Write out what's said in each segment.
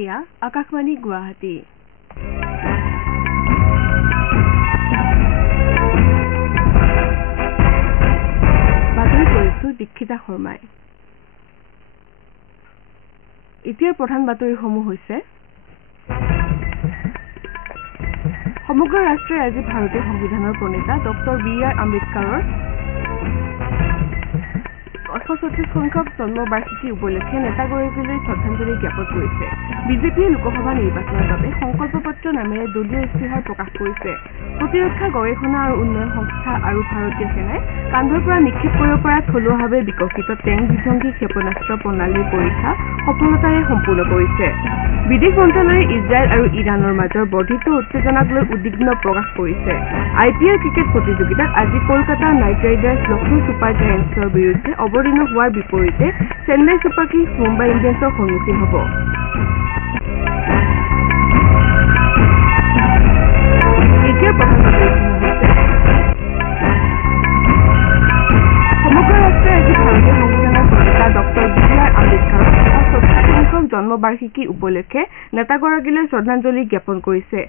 এয়া আকাশবাণী গুৱাহাটী। বাতৰি কৰিছো দীক্ষিতা শৰ্মাই। এতিয়াৰ প্ৰধান বাতৰিসমূহ হৈছে সমগ্ৰ ৰাষ্ট্ৰই আজি ভাৰতীয় সংবিধানৰ প্ৰণেতা ডক্টৰ বি.আৰ. আম্বেদকাৰৰ ১৩৬ সংখ্যক জন্মবাৰ্ষিকী উপলক্ষে নেতাগৰাকীলৈ শ্ৰদ্ধাঞ্জলি জ্ঞাপন কৰিছে। বিজেপিয়ে লোকসভা নিৰ্বাচনৰ বাবে সংকল্প পত্ৰ নামেৰে দলীয় ইস্তাহাৰ প্ৰকাশ কৰিছে। প্ৰতিৰক্ষা গৱেষণা আৰু উন্নয়ন সংস্থা আৰু ভাৰতীয় সেনাই কান্ধৰ পৰা নিক্ষেপ কৰিব পৰা থলুৱাভাৱে বিকশিত টেংক বিধ্বংসী ক্ষেপণাস্ত্ৰ প্ৰণালীৰ পৰীক্ষা সফলতাৰে সম্পূৰ্ণ কৰিছে। বিদেশ মন্ত্ৰালয়ে ইজৰাইল আৰু ইৰাণৰ মাজৰ বৰ্ধিত উত্তেজনাক লৈ উদ্বিগ্ন প্ৰকাশ কৰিছে। IPL ক্ৰিকেট প্ৰতিযোগিতাত আজি Kolkata Knight Riders Lucknow Super জায়েণ্টছৰ বিৰুদ্ধে অৱতীৰ্ণ হোৱাৰ বিপৰীতে চেন্নাই ছুপাৰ কিংছ মুম্বাই ইণ্ডিয়ানছৰ সন্মুখীন হ'ব। এতিয়া প্ৰধান বাতৰিসমূহ হৈছে সমগ্ৰ ৰাষ্ট্ৰই আজি ভাৰতীয় সংবিধানৰ প্ৰণেতা ডক্টৰ বি.আৰ. আম্বেদকাৰৰ ১৩৬ সংখ্যক জন্মবাৰ্ষিকী উপলক্ষে নেতাগৰাকীলৈ শ্ৰদ্ধাঞ্জলি জ্ঞাপন কৰিছে।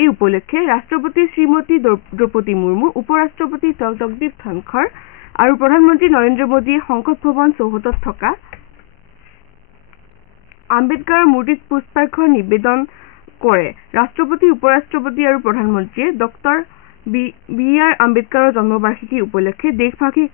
এই উপলক্ষে ৰাষ্ট্ৰপতি শ্ৰীমতী দ্ৰৌপদী মুৰ্মু, উপৰাষ্ট্ৰপতি জগদীপ ধনখড় আৰু প্ৰধানমন্ত্ৰী নৰেন্দ্ৰ মোদীয়ে সংসদ ভৱন চৌহদত থকা আম্বেদকাৰৰ মূৰ্তিত পুষ্পাৰ্ঘ্য নিবেদন কৰে। ৰাষ্ট্ৰপতি, উপৰাষ্ট্ৰপতি আৰু প্ৰধানমন্ত্ৰীয়ে ডক্টৰ বি.আৰ. আম্বেদকাৰৰ জন্মবাৰ্ষিকী উপলক্ষে দেশবাসীক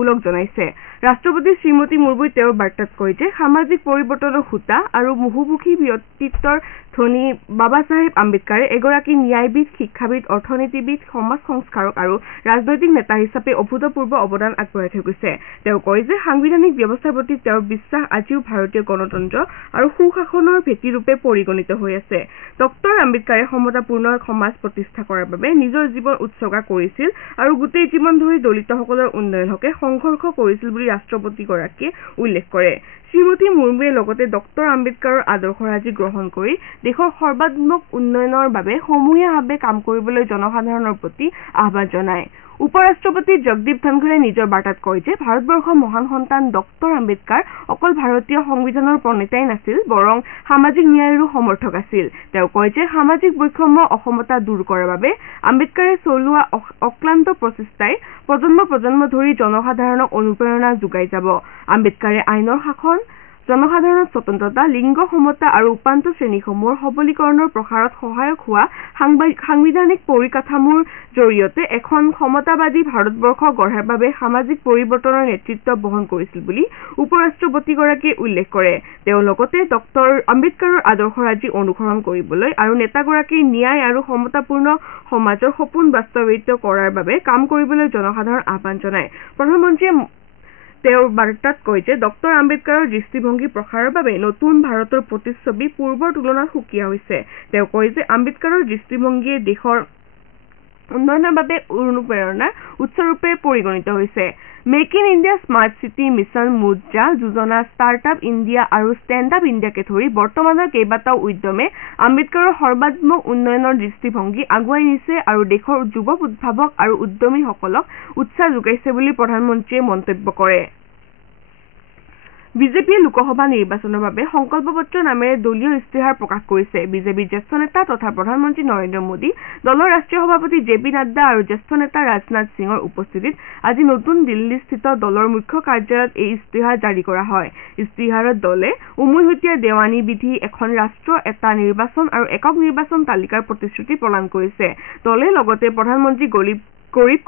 ওলগ জনাইছে। ৰাষ্ট্ৰপতি শ্ৰীমতী মুৰ্মুই তেওঁৰ বাৰ্তাত কয় যে সামাজিক পৰিৱৰ্তনৰ হোতা আৰু বহুমুখী ব্যক্তিত্বৰ ধনী বাবা চাহেব আম্বেদকাৰে এগৰাকী ন্যায়বিদ, শিক্ষাবিদ, অৰ্থনীতিবিদ, সমাজ সংস্কাৰক আৰু ৰাজনৈতিক নেতা হিচাপে অভূতপূৰ্ব অৱদান আগবঢ়াই থৈ গৈছে। তেওঁ কয় যে সাংবিধানিক ব্যৱস্থাৰ প্ৰতি তেওঁৰ বিশ্বাস আজিও ভাৰতীয় গণতন্ত্ৰ আৰু সুশাসনৰ ভেটিৰূপে পৰিগণিত হৈ আছে। ডক্টৰ আম্বেদকাৰে সমতাপূৰ্ণ সমাজ প্ৰতিষ্ঠা কৰাৰ বাবে নিজৰ জীৱন উৎসৰ্গা কৰিছিল আৰু গোটেই জীৱন ধৰি দলিতসকলৰ উন্নয়নৰ হকে সংঘৰ্ষ কৰিছিল বুলি ৰাষ্ট্ৰপতিগৰাকীয়ে উল্লেখ কৰে। শ্ৰীমতী মুৰ্মুৱে লগতে ডক্টৰ আম্বেদকাৰৰ আদৰ্শৰাজি গ্ৰহণ কৰি দেশৰ সৰ্বাত্মক উন্নয়নৰ বাবে সমূহীয়াভাৱে কাম কৰিবলৈ জনসাধাৰণৰ প্ৰতি আহ্বান জনায়। উপৰাষ্ট্ৰপতি জগদীপ ধনখড়ে নিজৰ বাৰ্তাত কয় যে ভাৰতবৰ্ষৰ মহান সন্তান ডক্টৰ আম্বেদকাৰ অকল ভাৰতীয় সংবিধানৰ প্ৰণেতাই নাছিল, বৰং সামাজিক ন্যায়ৰো সমৰ্থক আছিল। তেওঁ কয় যে সামাজিক বৈষম্য, অসমতা দূৰ কৰাৰ বাবে আম্বেদকাৰে চলোৱা অক্লান্ত প্ৰচেষ্টাই প্ৰজন্ম ধৰি জনসাধাৰণক অনুপ্ৰেৰণা যোগাই যাব। আম্বেদকাৰে আইনৰ শাসন, জনসাধাৰণৰ স্বতন্ত্ৰতা, লিংগ সমতা আৰু উপান্ত শ্ৰেণীসমূহৰ সবলীকৰণৰ প্ৰসাৰত সহায়ক হোৱা সাংবিধানিক পৰিকাঠামোৰ জৰিয়তে এখন সমতাবাদী ভাৰতবৰ্ষ গঢ়াৰ বাবে সামাজিক পৰিৱৰ্তনৰ নেতৃত্ব বহন কৰিছিল বুলি উপৰাষ্ট্ৰপতিগৰাকীয়ে উল্লেখ কৰে। তেওঁ লগতে ডক্টৰ আম্বেদকাৰৰ আদৰ্শৰাজি অনুসৰণ কৰিবলৈ আৰু নেতাগৰাকীৰ ন্যায় আৰু সমতাপূৰ্ণ সমাজৰ সপোন বাস্তৱায়িত কৰাৰ বাবে কাম কৰিবলৈ জনসাধাৰণৰ আহ্বান জনায়। প্ৰধানমন্ত্ৰীয়ে তেওঁৰ বাৰ্তাত কয় যে ডক্টৰ আম্বেদকাৰৰ দৃষ্টিভংগী প্ৰসাৰৰ বাবে নতুন ভাৰতৰ প্ৰতিচ্ছবি পূৰ্বৰ তুলনাত সুকীয়া হৈছে। তেওঁ কয় যে আম্বেদকাৰৰ দৃষ্টিভংগীয়ে দেশৰ উন্নয়নৰ বাবে অনুপ্ৰেৰণাৰ উৎসৰূপে পৰিগণিত হৈছে। Make in India, smart city mission, মুদ্ৰা যোজনা, ষ্টাৰ্টআপ ইণ্ডিয়া আৰু ষ্টেণ্ড আপ ইণ্ডিয়াকে ধৰি বৰ্তমানৰ কেইবাটাও উদ্যমে আম্বেদকাৰৰ সৰ্বাত্মক উন্নয়নৰ দৃষ্টিভংগী আগুৱাই নিছে আৰু দেশৰ যুৱ উদ্ভাৱক আৰু উদ্যমীসকলক উৎসাহ যোগাইছে বুলি প্ৰধানমন্ত্ৰীয়ে মন্তব্য কৰে। বিজেপিয়ে লোকসভা নিৰ্বাচনৰ বাবে সংকল্প পত্ৰ নামেৰে দলীয় ইস্তাহাৰ প্ৰকাশ কৰিছে। বিজেপিৰ জ্যেষ্ঠ নেতা তথা প্ৰধানমন্ত্ৰী নৰেন্দ্ৰ মোদী, দলৰ ৰাষ্ট্ৰীয় সভাপতি JP নাড্ডা আৰু জ্যেষ্ঠ নেতা ৰাজনাথ সিঙৰ উপস্থিতিত আজি নতুন দিল্লীস্থিত দলৰ মুখ্য কাৰ্যালয়ত এই ইস্তাহাৰ জাৰি কৰা হয়। ইস্তাহাৰত দলে উমৈহতীয়া দেৱানী বিধি, এখন ৰাষ্ট্ৰ, এটা নিৰ্বাচন আৰু একক নিৰ্বাচন তালিকাৰ প্ৰতিশ্ৰুতি প্ৰদান কৰিছে। দলে লগতে প্ৰধানমন্ত্ৰী গৰীব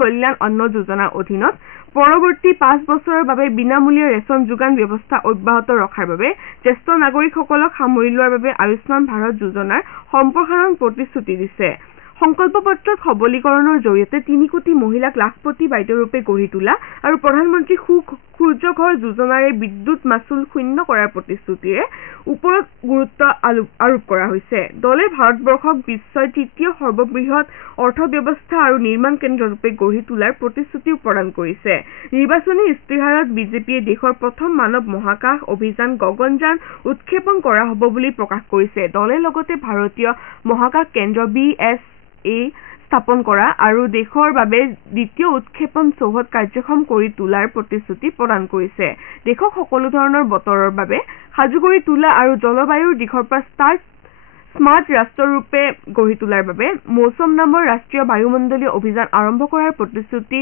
কল্যাণ অন্ন যোজনাৰ অধীনত পৰৱৰ্তী 5 বছৰৰ বাবে বিনামূলীয়া ৰেচন যোগান ব্যৱস্থা অব্যাহত ৰখাৰ বাবে জ্যেষ্ঠ নাগৰিকসকলক সামৰি লোৱাৰ বাবে আয়ুষ্মান ভাৰত যোজনাৰ সম্প্ৰসাৰণ প্ৰতিশ্ৰুতি দিছে। সংকল্প পত্ৰত সবলীকৰণৰ জৰিয়তে 3 কোটি মহিলাক লাখপতি বাইদেউৰূপে গঢ়ি তোলা আৰু প্ৰধানমন্ত্ৰী সূৰ্য ঘৰ যোজনাৰে বিদ্যুৎ মাচুল শূন্য কৰাৰ প্ৰতিশ্ৰুতিৰে ওপৰত গুৰুত্ব আৰোপ কৰা হৈছে। দলে ভাৰতবৰ্ষক বিশ্বৰ তৃতীয় সৰ্ববৃহৎ অৰ্থব্যৱস্থা আৰু নিৰ্মাণ কেন্দ্ৰৰূপে গঢ়ি তোলাৰ প্ৰতিশ্ৰুতিও প্ৰদান কৰিছে। নিৰ্বাচনী ইস্তাহাৰত বিজেপিয়ে দেশৰ প্ৰথম মানৱ মহাকাশ অভিযান গগনযান উৎক্ষেপণ কৰা হ'ব বুলি প্ৰকাশ কৰিছে। দলে লগতে ভাৰতীয় মহাকাশ কেন্দ্ৰ BSA স্থাপন কৰা আৰু দেশৰ বাবে দ্বিতীয় উৎক্ষেপণ চৌহদ কাৰ্যক্ষম কৰি তোলাৰ প্ৰতিশ্ৰুতি প্ৰদান কৰিছে। দেশক সকলো ধৰণৰ বতৰৰ বাবে সাজু কৰি তোলা আৰু জলবায়ুৰ দিশৰ পৰা স্মাৰ্ট ৰাষ্ট্ৰৰূপে গঢ়ি তোলাৰ বাবে মৌচম নামৰ ৰাষ্ট্ৰীয় বায়ুমণ্ডলীয় অভিযান আৰম্ভ কৰাৰ প্ৰতিশ্ৰুতি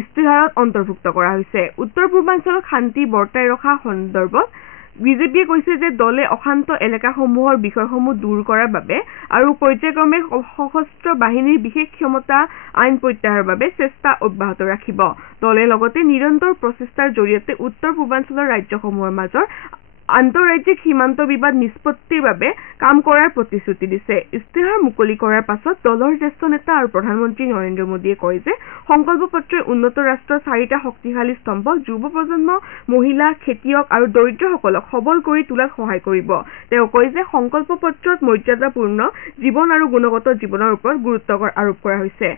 ইস্তিহাৰত অন্তৰ্ভুক্ত কৰা হৈছে। উত্তৰ পূৰ্বাঞ্চলত শান্তি বৰ্তাই ৰখা সন্দৰ্ভত বিজেপিয়ে কৈছে যে দলে অশান্ত এলেকাসমূহৰ বিষয়সমূহ দূৰ কৰাৰ বাবে আৰু পৰ্যায়ক্ৰমে সশস্ত্ৰ বাহিনীৰ বিশেষ ক্ষমতা আইন প্ৰত্যাহাৰৰ বাবে চেষ্টা অব্যাহত ৰাখিব। দলে লগতে নিৰন্তৰ প্ৰচেষ্টাৰ জৰিয়তে উত্তৰ পূৰ্বাঞ্চলৰ ৰাজ্যসমূহৰ মাজৰ আন্তঃৰাজ্যিক সীমান্ত বিবাদ নিষ্পত্তিৰ বাবে কাম কৰাৰ প্ৰতিশ্ৰুতি দিছে। ইস্তিহাৰ মুকলি কৰাৰ পাছত দলৰ জ্যেষ্ঠ নেতা আৰু প্ৰধানমন্ত্ৰী নৰেন্দ্ৰ মোদীয়ে কয় যে সংকল্প পত্ৰই উন্নত ৰাষ্ট্ৰৰ চাৰিটা শক্তিশালী স্তম্ভ যুৱ প্ৰজন্ম, মহিলা, খেতিয়ক আৰু দৰিদ্ৰসকলক সবল কৰি তোলাত সহায় কৰিব। তেওঁ কয় যে সংকল্প পত্ৰত মৰ্যাদাপূৰ্ণ জীৱন আৰু গুণগত জীৱনৰ ওপৰত গুৰুত্ব আৰোপ কৰা হৈছে।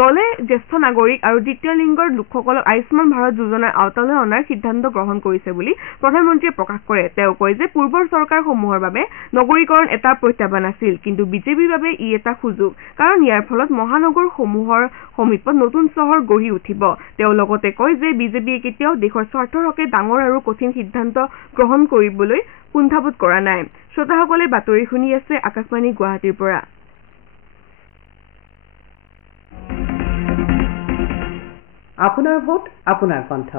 দলে জ্যেষ্ঠ নাগৰিক আৰু দ্বিতীয় লিংগৰ লোকসকলক আয়ুষ্মান ভাৰত যোজনাৰ আওতালৈ অনাৰ সিদ্ধান্ত গ্ৰহণ কৰিছে বুলি প্ৰধানমন্ত্ৰীয়ে প্ৰকাশ কৰে। তেওঁ কয় যে পূৰ্বৰ চৰকাৰসমূহৰ বাবে নগৰীকৰণ এটা প্ৰত্যাহ্বান আছিল, কিন্তু বিজেপিৰ বাবে ই এটা সুযোগ, কাৰণ ইয়াৰ ফলত মহানগৰসমূহৰ সমীপত নতুন চহৰ গঢ়ি উঠিব। তেওঁ লগতে কয় যে বিজেপিয়ে কেতিয়াও দেশৰ স্বাৰ্থৰ হকে ডাঙৰ আৰু কঠিন সিদ্ধান্ত গ্ৰহণ কৰিবলৈ কুণ্ঠাবোধ কৰা নাই। শ্ৰোতাসকলে বাতৰি শুনি আছে আকাশবাণী গুৱাহাটীৰ পৰা। আপোনাৰ ভোট আপোনাৰ কণ্ঠ।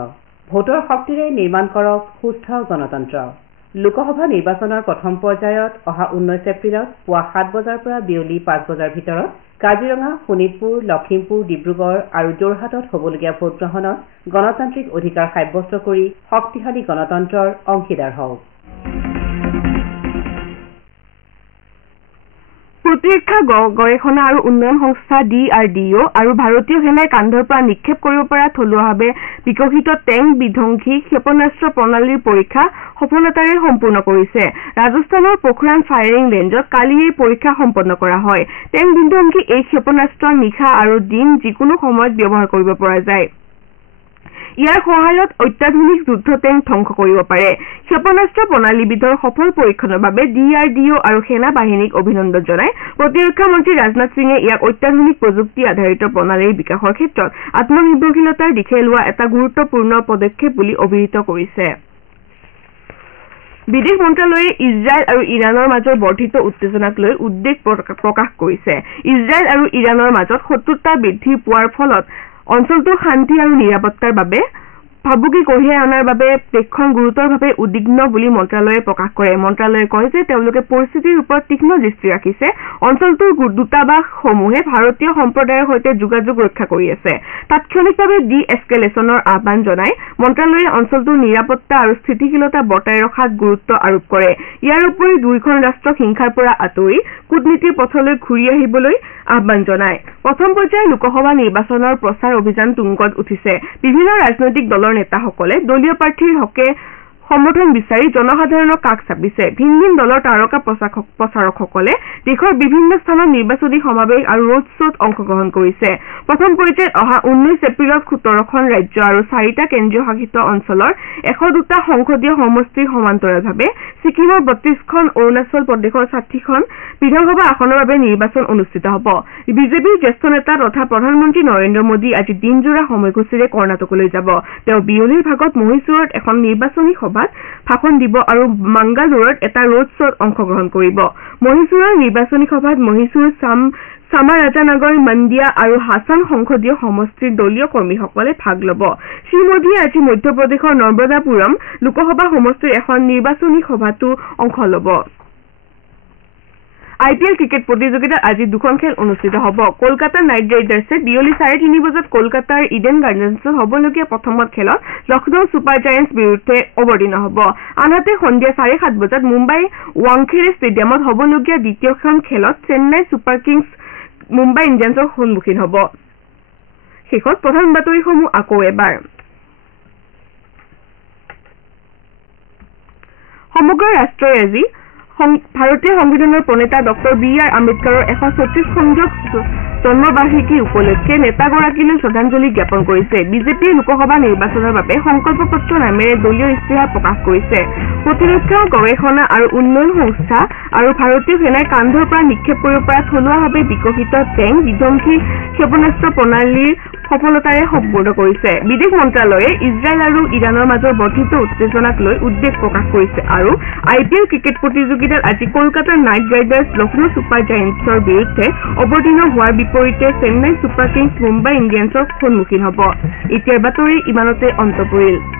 ভোটৰ শক্তিৰে নিৰ্মাণ কৰক সুস্থ গণতন্ত্ৰ। লোকসভা নিৰ্বাচনৰ প্ৰথম পৰ্যায়ত অহা 19 এপ্ৰিলত পুৱা 7 বজাৰ পৰা বিয়লি 5 বজাৰ ভিতৰত কাজিৰঙা, শোণিতপুৰ, লখিমপুৰ, ডিব্ৰুগড় আৰু যোৰহাটত হ'বলগীয়া ভোটগ্ৰহণত গণতান্ত্ৰিক অধিকাৰ সাব্যস্ত কৰি শক্তিশালী গণতন্ত্ৰৰ অংশীদাৰ হওক। প্ৰতিৰক্ষা গৱেষণা আৰু উন্নয়ন সংস্থা DRDO আৰু ভাৰতীয় সেনাই কান্ধৰ পৰা নিক্ষেপ কৰিব পৰা থলুৱাভাৱে বিকশিত টেংক বিধ্বংসী ক্ষেপণাস্ত্ৰ প্ৰণালীৰ পৰীক্ষা সফলতাৰে সম্পূৰ্ণ কৰিছে। ৰাজস্থানৰ পোখৰাণ ফায়াৰিং ৰেঞ্জত কালি এই পৰীক্ষা সম্পন্ন কৰা হয়। টেংক বিধ্বংসী এই ক্ষেপণাস্ত্ৰ নিশা আৰু দিন যিকোনো সময়ত ব্যৱহাৰ কৰিব পৰা যায়। ইয়াৰ সহায়ত অত্যাধুনিক যুদ্ধ টেংক ধ্বংস কৰিব পাৰে। ক্ষেপণাস্ত্ৰ প্ৰণালীবিধৰ সফল পৰীক্ষণৰ বাবে DRDO আৰু সেনা বাহিনীক অভিনন্দন জনাই প্ৰতিৰক্ষা মন্ত্ৰী ৰাজনাথ সিঙে ইয়াক অত্যাধুনিক প্ৰযুক্তি আধাৰিত প্ৰণালীৰ বিকাশৰ ক্ষেত্ৰত আত্মনিৰ্ভৰশীলতাৰ দিশে লোৱা এটা গুৰুত্বপূৰ্ণ পদক্ষেপ বুলি অভিহিত কৰিছে। বিদেশ মন্ত্ৰালয়ে ইজৰাইল আৰু ইৰাণৰ মাজৰ বৰ্ধিত উত্তেজনাক লৈ উদ্বেগ প্ৰকাশ কৰিছে। ইজৰাইল আৰু ইৰাণৰ মাজত শত্ৰুতা বৃদ্ধি পোৱাৰ ফলত অঞ্চলটোৰ শান্তি আৰু নিৰাপত্তাৰ বাবে ভাবুকি কঢ়িয়াই অনাৰ বাবে দেশখন গুৰুতৰভাৱে উদ্বিগ্ন বুলি মন্ত্ৰালয়ে প্ৰকাশ কৰে। মন্ত্ৰালয়ে কয় যে তেওঁলোকে পৰিস্থিতিৰ ওপৰত তীক্ষ্ণ দৃষ্টি ৰাখিছে। অঞ্চলটোৰ দূতাবাসসমূহে ভাৰতীয় সম্প্ৰদায়ৰ সৈতে যোগাযোগ ৰক্ষা কৰি আছে। তাৎক্ষণিকভাৱে ডি-এস্কেলেশ্যনৰ আহ্বান জনাই মন্ত্ৰালয়ে অঞ্চলটোৰ নিৰাপত্তা আৰু স্থিতিশীলতা বৰ্তাই ৰখাত গুৰুত্ব আৰোপ কৰে। ইয়াৰ উপৰি দুয়োখন ৰাষ্ট্ৰক হিংসাৰ পৰা আঁতৰি কূটনীতিৰ পথলৈ ঘূৰি আহিবলৈ আহ্বান জনায়। প্ৰথম পৰ্যায়ৰ লোকসভা নিৰ্বাচনৰ প্ৰচাৰ অভিযান তুংগত উঠিছে। বিভিন্ন ৰাজনৈতিক দলৰ নেতাসকলে দলীয় প্ৰাৰ্থীৰ হকে সমৰ্থন বিচাৰি জনসাধাৰণক কাষ চাপিছে। ভিন ভিন দলৰ তাৰকা প্ৰচাৰকসকলে দেশৰ বিভিন্ন স্থানত নিৰ্বাচনী সমাৱেশ আৰু ৰোড শ্বত অংশগ্ৰহণ কৰিছে। প্ৰথম পৰ্যায়ত অহা 19 এপ্ৰিলত 17খন ৰাজ্য আৰু 4টা কেন্দ্ৰীয় শাসিত অঞ্চলৰ 102টা সংসদীয় সমষ্টিৰ সমান্তৰালভাৱে ছিকিমৰ 32খন, অৰুণাচল প্ৰদেশৰ 60খন বিধানসভা আসনৰ বাবে নিৰ্বাচন অনুষ্ঠিত হ'ব। বিজেপিৰ জ্যেষ্ঠ নেতা তথা প্ৰধানমন্ত্ৰী নৰেন্দ্ৰ মোদী আজি দিনজোৰা সময়সূচীৰে কৰ্ণাটকলৈ যাব। তেওঁ বিয়লিৰ ভাগত মহীশূৰত এখন নিৰ্বাচনী সভাত ভাষণ দিব আৰু মাংগালুৰত এটা ৰোড শ্বত অংশগ্ৰহণ কৰিব। মহীশূৰৰ নিৰ্বাচনী সভাত মহীশূৰ, চামাৰাজানগৰ, মন্দিয়া আৰু হাছান সংসদীয় সমষ্টিৰ দলীয় কৰ্মীসকলে ভাগ ল'ব। শ্ৰীমোদীয়ে আজি মধ্যপ্ৰদেশৰ নৰ্মদাপুৰম লোকসভা সমষ্টিৰ এখন নিৰ্বাচনী সভাতো অংশ ল'ব। IPL ক্ৰিকেট প্ৰতিযোগিতাত আজি দুখন খেল অনুষ্ঠিত হ'ব। কলকাতা নাইট ৰাইডাৰ্ছে বিয়লি 3:30 বজাত কলকাতাৰ ইডেন গাৰ্ডেন্সত হ'বলগীয়া প্ৰথমখন খেলত লক্ষ্ণৌ ছুপাৰ জায়েণ্টছ বিৰুদ্ধে অৱতীৰ্ণ হ'ব। আনহাতে সন্ধিয়া 7:30 বজাত মুম্বাই ৱাংখেড়ে ষ্টেডিয়ামত হ'বলগীয়া দ্বিতীয়খন খেলত চেন্নাই ছুপাৰ কিংছ মুম্বাই ইণ্ডিয়ানছৰ সন্মুখীন হ'ব। শেষত প্ৰধান বাতৰিসমূহ আকৌ এবাৰ। সমগ্ৰ ৰাষ্ট্ৰই আজি ভাৰতীয় সংবিধানৰ প্ৰণেতা ডক্টৰ বি.আৰ. আম্বেদকাৰৰ 134 সংখ্যক জন্মবাৰ্ষিকী উপলক্ষে নেতাগৰাকীলৈ শ্ৰদ্ধাঞ্জলি জ্ঞাপন কৰিছে। বিজেপিয়ে লোকসভা নিৰ্বাচনৰ বাবে সংকল্প পত্ৰ নামেৰে দলীয় ইস্তাহাৰ প্ৰকাশ কৰিছে। প্ৰতিৰক্ষা গৱেষণা আৰু উন্নয়ন সংস্থা আৰু ভাৰতীয় সেনাই কান্ধৰ পৰা নিক্ষেপ কৰিব পৰা থলুৱাভাৱে বিকশিত টেংক বিধ্বংসী ক্ষেপণাস্ত্ৰ প্ৰণালীৰ সফলতাৰে সম্পূৰ্ণ কৰিছে। বিদেশ মন্ত্ৰালয়ে ইজৰাইল আৰু ইৰাণৰ মাজৰ বৰ্ধিত উত্তেজনাক লৈ উদ্বেগ প্ৰকাশ কৰিছে আৰু IPL ক্ৰিকেট প্ৰতিযোগিতাত আজি Kolkata Knight Riders Lucknow Super জায়েণ্টছৰ বিৰুদ্ধে অৱতীৰ্ণ হোৱাৰ বিপৰীতে চেন্নাই ছুপাৰ কিংছ মুম্বাই ইণ্ডিয়ানছৰ সন্মুখীন হ'ব। এতিয়াৰ বাতৰি ইমানতে অন্ত পৰিল।